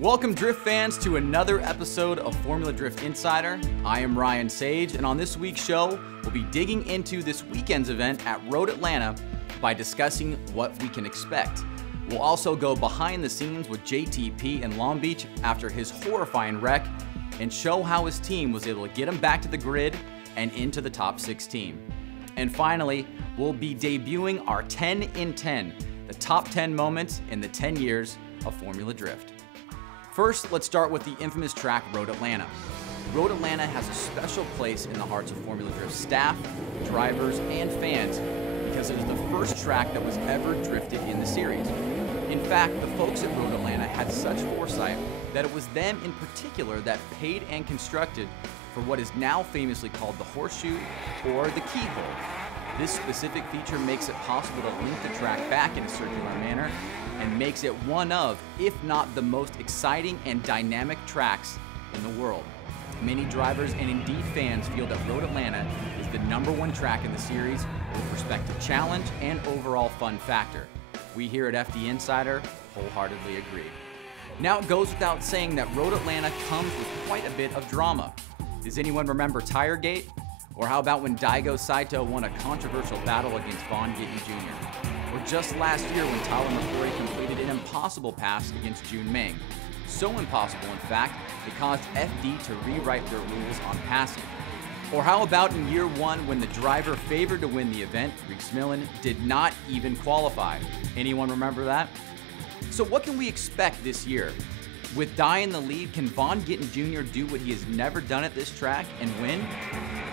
Welcome Drift fans to another episode of Formula Drift Insider. I am Ryan Sage, and on this week's show, we'll be digging into this weekend's event at Road Atlanta by discussing what we can expect. We'll also go behind the scenes with JTP in Long Beach after his horrifying wreck and show how his team was able to get him back to the grid and into the top 16. And finally, we'll be debuting our 10 in 10, the top 10 moments in the 10 years of Formula Drift. First, let's start with the infamous track Road Atlanta. Road Atlanta has a special place in the hearts of Formula Drift staff, drivers, and fans because it is the first track that was ever drifted in the series. In fact, the folks at Road Atlanta had such foresight that it was them in particular that paid and constructed for what is now famously called the horseshoe or the keyhole. This specific feature makes it possible to link the track back in a circular manner and makes it one of, if not the most exciting and dynamic tracks in the world. Many drivers and indeed fans feel that Road Atlanta is the #1 track in the series with respect to challenge and overall fun factor. We here at FD Insider wholeheartedly agree. Now it goes without saying that Road Atlanta comes with quite a bit of drama. Does anyone remember Tiregate? Or how about when Daigo Saito won a controversial battle against Vaughn Gittin Jr.? Or just last year when Tyler McCoy completed an impossible pass against June Meng. So impossible, in fact, it caused FD to rewrite their rules on passing. Or how about in year one when the driver favored to win the event, Reese Millen, did not even qualify? Anyone remember that? So what can we expect this year? With Dai in the lead, can Vaughn Gittin Jr. do what he has never done at this track and win?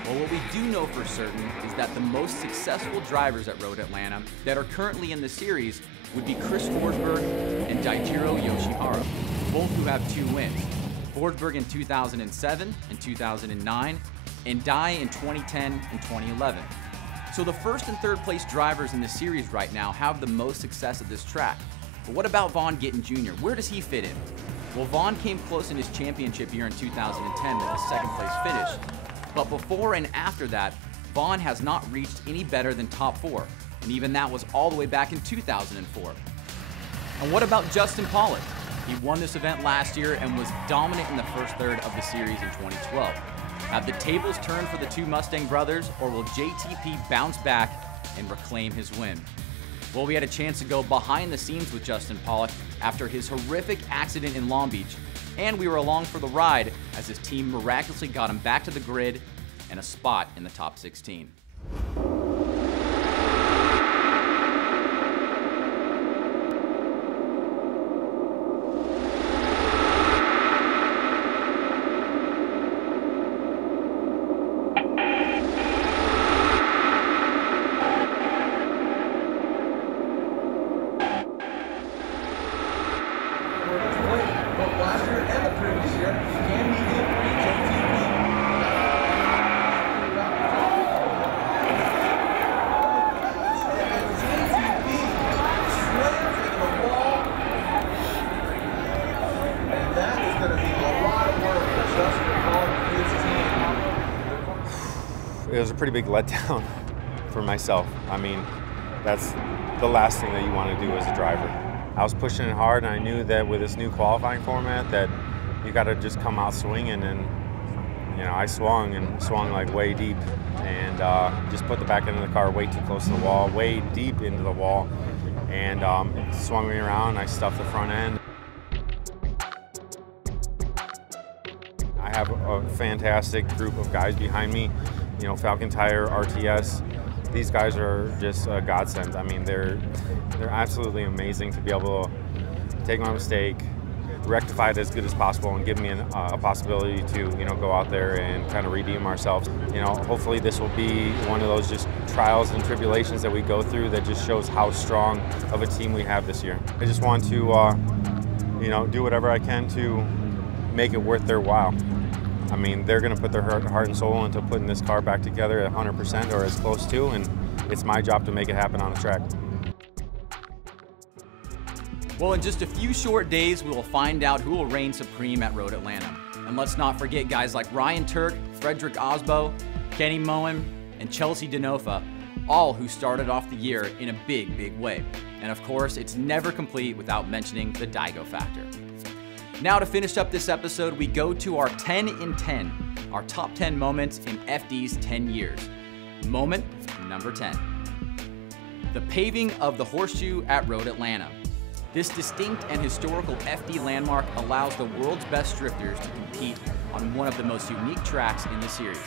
Well, what we do know for certain is that the most successful drivers at Road Atlanta that are currently in the series would be Chris Forsberg and Daijiro Yoshihara, both who have 2 wins. Forsberg in 2007 and 2009, and Dai in 2010 and 2011. So the first and third place drivers in the series right now have the most success at this track. But what about Vaughn Gittin Jr.? Where does he fit in? Well, Vaughn came close in his championship year in 2010 with a 2nd place finish. But before and after that, Vaughn has not reached any better than top 4. And even that was all the way back in 2004. And what about Justin Pawlak? He won this event last year and was dominant in the first third of the series in 2012. Have the tables turned for the 2 Mustang brothers, or will JTP bounce back and reclaim his win? Well, we had a chance to go behind the scenes with Justin Pawlak after his horrific accident in Long Beach, and we were along for the ride as his team miraculously got him back to the grid and a spot in the top 16. It was a pretty big letdown for myself. I mean, that's the last thing that you want to do as a driver. I was pushing it hard, and I knew that with this new qualifying format that you got to just come out swinging, and I swung like way deep, and just put the back end of the car way too close to the wall, way deep into the wall, and it swung me around. I stuffed the front end. I have a fantastic group of guys behind me. Falcon Tire, RTS, these guys are just a godsend. I mean, they're absolutely amazing to be able to take my mistake, rectify it as good as possible, and give me a possibility to, go out there and kind of redeem ourselves. Hopefully this will be one of those just trials and tribulations that we go through that just shows how strong of a team we have this year. I just want to, do whatever I can to make it worth their while. I mean, they're going to put their heart and soul into putting this car back together at 100% or as close to, and it's my job to make it happen on the track. Well, in just a few short days, we will find out who will reign supreme at Road Atlanta. And let's not forget guys like Ryan Turk, Frederick Osbo, Kenny Moen, and Chelsea Denofa, all who started off the year in a big way. And of course, it's never complete without mentioning the Daigo factor. Now to finish up this episode, we go to our 10 in 10, our top 10 moments in FD's 10 years. Moment number 10. The paving of the horseshoe at Road Atlanta. This distinct and historical FD landmark allows the world's best drifters to compete on one of the most unique tracks in the series.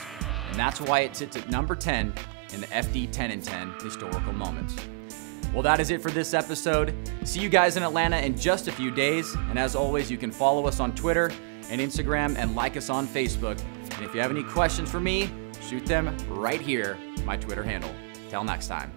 And that's why it sits at number 10 in the FD 10 in 10 historical moments. Well, that is it for this episode. See you guys in Atlanta in just a few days. And as always, you can follow us on Twitter and Instagram and like us on Facebook. And if you have any questions for me, shoot them right here, my Twitter handle. Till next time.